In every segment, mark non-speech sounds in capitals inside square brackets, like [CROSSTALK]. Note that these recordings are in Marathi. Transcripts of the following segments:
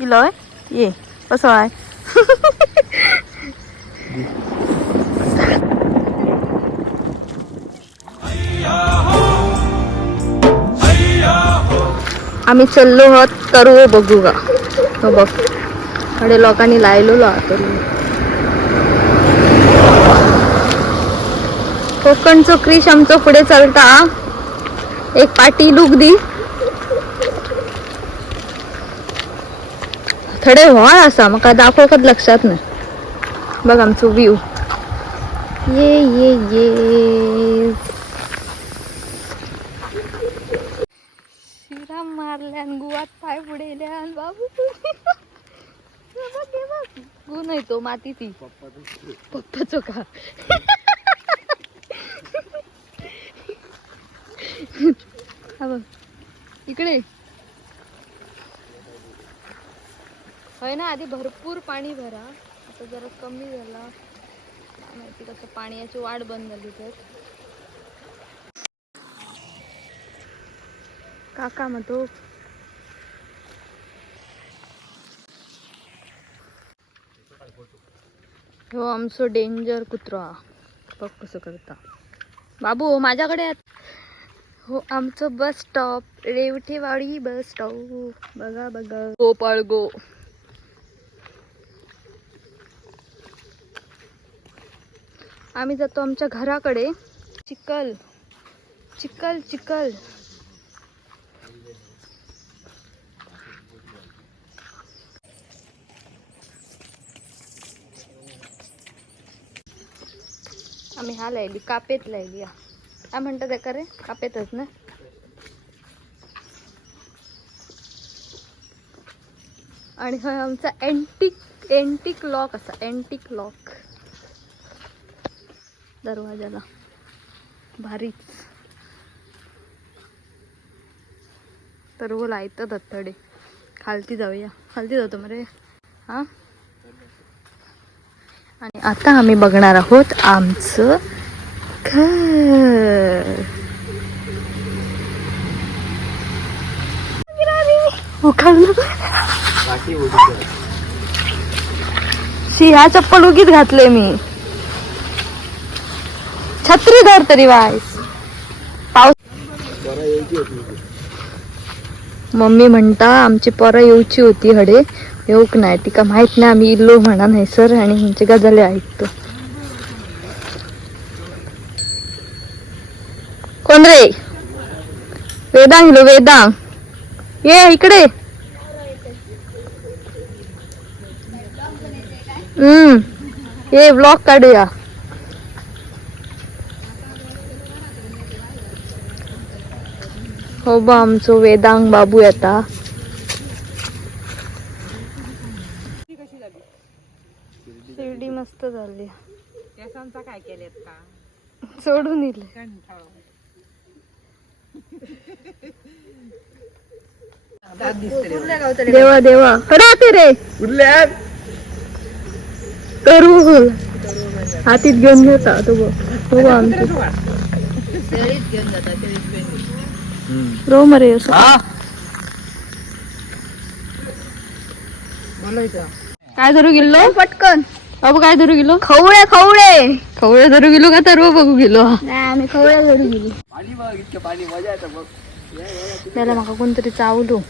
इलोय ये कसं आहे आम्ही चाललो आहोत तरव बघू का? हो बघ. कडे लोकांनी लायलेलो तर कोकणचो क्रिश आमचो पुढे चलता एक पाटी लुक दी थोडे व्हळ असा म्हाका दाखोवकच लक्षात ना बघ आमचो व्ह्यू ये ये ये. शिराम मारल्यान गुवात पाय बुडयल्यान बाबू. हे गु नाही तो माती ती पप्पाचो का? हा बघ. इकडे होय ना आधी भरपूर पाणी भरा. आता जरा कमी झाला. माहिती कसं पाण्याची वाढ बंद झाली तर. काका म्हणतो हो आमचो डेंजर कुत्रो. हा बघ कसं करता. बाबू माझ्याकडे हो आमचं बस स्टॉप रेवठेवाडी बस स्टॉप बघा बघा. गोपाळ गो. आम्ही जातो आमच्या घराकडे. चिकल चिकल चिकल आम्ही हा लायली कापेत लायली. हा. काय म्हणतात एका रे? कापेतच ना? आणि हा आमचा अँटिक अँटिक लॉक असा अँटिक लॉक दरवाजाला. भारीच. सर्व लायतात थोडे खालती जाऊया. खालती जातो मरे. हा? आणि आता आम्ही बघणार आहोत आमचं घर. उखाणलं. शी ह्या चप्पल उगीच घातले मी. छत्री धर तरी वायस पाऊस मम्मी म्हणता आमची पोरं येऊची होती हडे. येऊक नाही तिका माहीत नाही आम्ही इल्लो म्हणा नाही सर. आणि ह्यांचे गजाले ऐकतो. कोण रे? वेदांग हिलो वेदांग. ये इकडे. हम्म. ये ब्लॉक काढूया. हो बा आमचो वेदांग बाबू येता. शिर्डी मस्त झाली. काय केलेत का? सोडून दिले. कंठाळ देवा देवा. राहते रे. करू. हातीत घेऊन घेता तो बघ. तो बघ आमचं. रो मरे असं काय धरू गेलो? पटकन. बाबू काय धरू गेलो? खवळे खवळे. खवळे धरू गेलो का तर बघू गेलो. आम्ही खवळे धरू गेलो. त्याला माका कोणतरी चावलो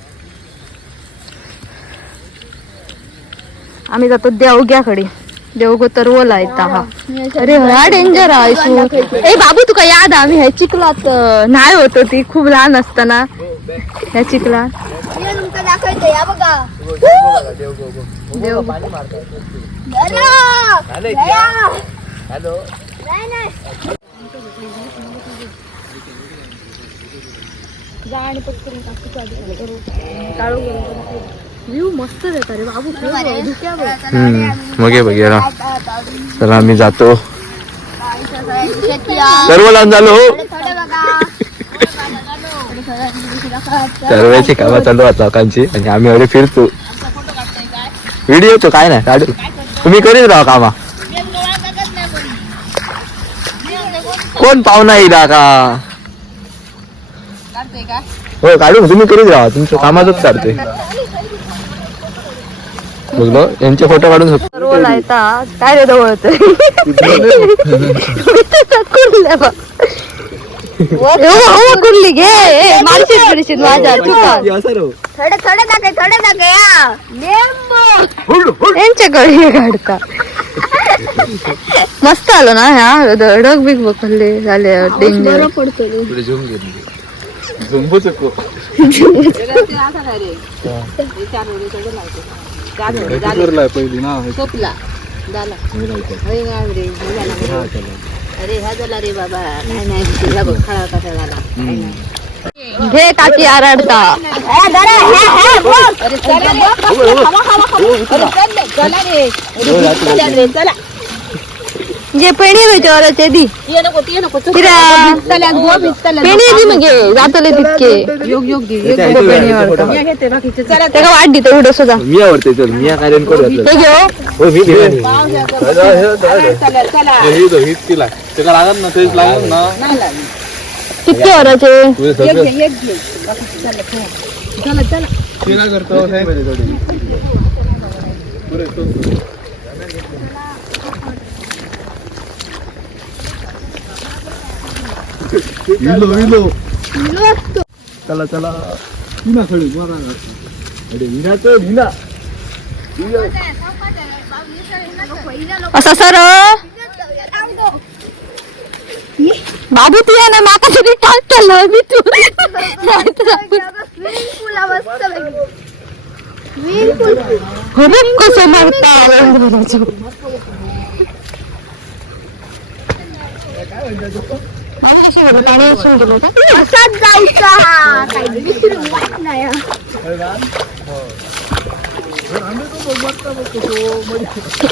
आम्ही जातो देवग्याकडे. देवगो तरवला येता हा. अरे हा डेंजर आहे ए बाबू तुका याद आहे, आम्ही ह्या चिखलात नाही होतो ती खूप लहान असताना. ह्या चिखलात. देव व्ह्यू मस्त देता रे बाबू धुक्यावर मग हे बघ तर आम्ही जातो. सर्व लावून झालो हो सर्वांची कामं चालू आहेत लोकांची आणि आम्ही एवढे फिरतो. व्हिडिओ तो काय नाही काढू. तुम्ही करीत राहा कामा. कोण पाहुणा येईल का? हो काढू. तुम्ही करीत राहा तुमचं कामातच चालतंय. यांचे फोटो काढून शकतो सर्व काय रे जवळत कुर्ली घे ए, [LAUGHS] मारशील बिरशील माझ्या. थोडे थोडे टाके थोडे टाके या. लिंबू यांच्याकडे हे काढता. मस्त आलो ना ह्या. ढग बिग बकल्ले झाले डेंजर. झुंबू चको [LAUGHS] पहिली ना सोपला झाला अरे रे, हे झाला. रे. अरे हा झाला रे बाबा. नाही नाही बघ खळा कसा झाला. नाही. घे काकी आरडता. अरे चला रे. चला रे. चला रे चला. जे पेणी विचार ते दी. ये नको ते नको चल. किरा चला गो. पेणी दी मग घे जातले तितके. योग योग दे ते योग आहे, पेणी ते. मी घेते बाकीचे चला. ते का वाट देतो एवढं सुद्धा. मी आवडते चल मी काय रेनकोट घातलं हे घेऊ हो. मी चला. चला ना कितके वराचे? एक घे एक घे. बाकीचे चला चला. चला चला चला चला विना खडी अरे विनाचं विना असा सर बाबू तू या ना माका तरी टाकलं मी तू हुरूप कसं मारता आम्ही कसं होतं पाणी असून गेलो का असाच जायचा काही विसरू वाट नाही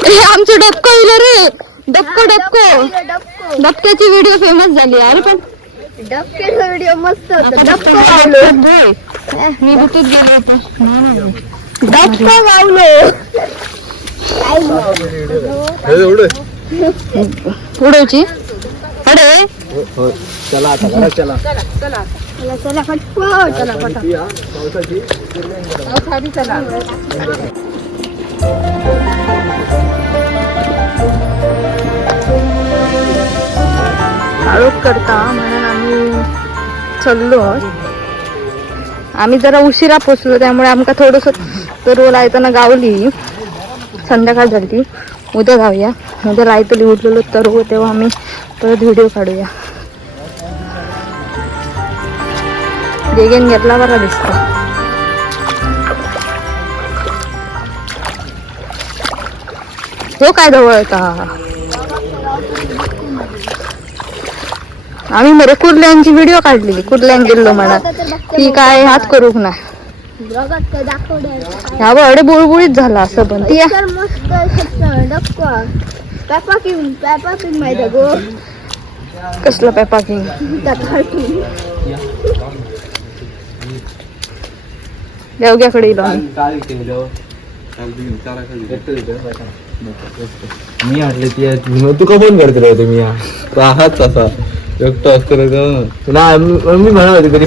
हे आमचं डबकं इलं रे डबकं. डबकं डबको डबक्याची व्हिडिओ फेमस झाली अरे पण. डबकेचा व्हिडिओ मस्त होता. डबको डबकं मी गुतूत गेलो होतो. डबको गावलो उडवची अरे हो चला आता घरात चला. चला चला चला. चला फटफट चला पटा पावसाची. खाली चला. आरोप करता म्हणून आम्ही चललो आम्ही जरा उशिरा पोचलो त्यामुळे आमका थोडस तर लायताना गावली. संध्याकाळ झाली ती. उद्या जाऊया. उद्या लायतली उठलेलो तर तेव्हा आम्ही परत व्हिडिओ काढूया. बेगेन घेतला बरा दिसतो. तो काय जवळ का आम्ही मरे कुर्ल्यांची व्हिडिओ काढलेली. कुर्ल्यान गेलो म्हणा ती काय हात करूक ना ह्या बडे बुळबुळीत झाला असं पण. ती किंग माहिती आहे गो कसलं पेपा किंग कार्टून देवग्याकडे येलो आम्ही मी आटले ती तुका फोन करते रे तुम्ही तू आहात तसा एकटं असतो रे नाही मी मी म्हणत होती कधी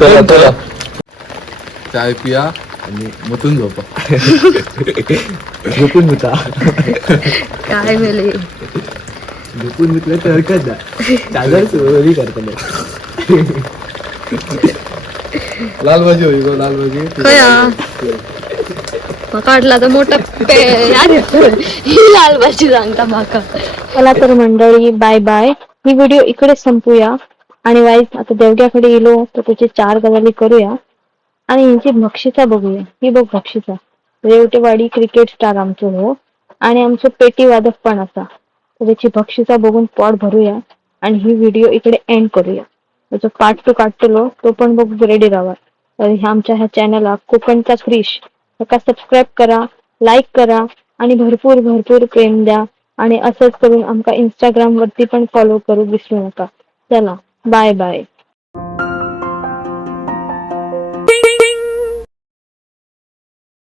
चाय पिया. आणि मथून झोपा झोपून होता काय मेले झोपून घेतलं तर हरकत नाही चादर सुरू करतो लाल भाजी होई गो लाल भाजी खया काढला तर मोठा. ही लाल भाजी सांगता माका चला तर मंडळी बाय बाय ही व्हिडिओ इकडे संपूया. आणि वाईज आता देवग्याकडे गेलो तर त्याचे चार गजाली करूया. आणि यांची बक्षिसा बघूया. ही बघ बक्षिसा रेवटेवाडी क्रिकेट स्टार आमचं हो. आणि आमचं पेटी वादक पण असा. तर त्याची बक्षिसा बघून पॉट भरूया आणि ही व्हिडिओ इकडे एंड करूया. त्याचं पार्ट टू काढतलो तो पण बघ रेडी राहा तर ह्या आमच्या ह्या चॅनलला कोकणचा क्रिश. नका सबस्क्राईब करा लाईक करा आणि भरपूर भरपूर प्रेम द्या. आणि असंच करून आमका इंस्टाग्राम वरती पण फॉलो करू विसरू नका. चला बाय बाय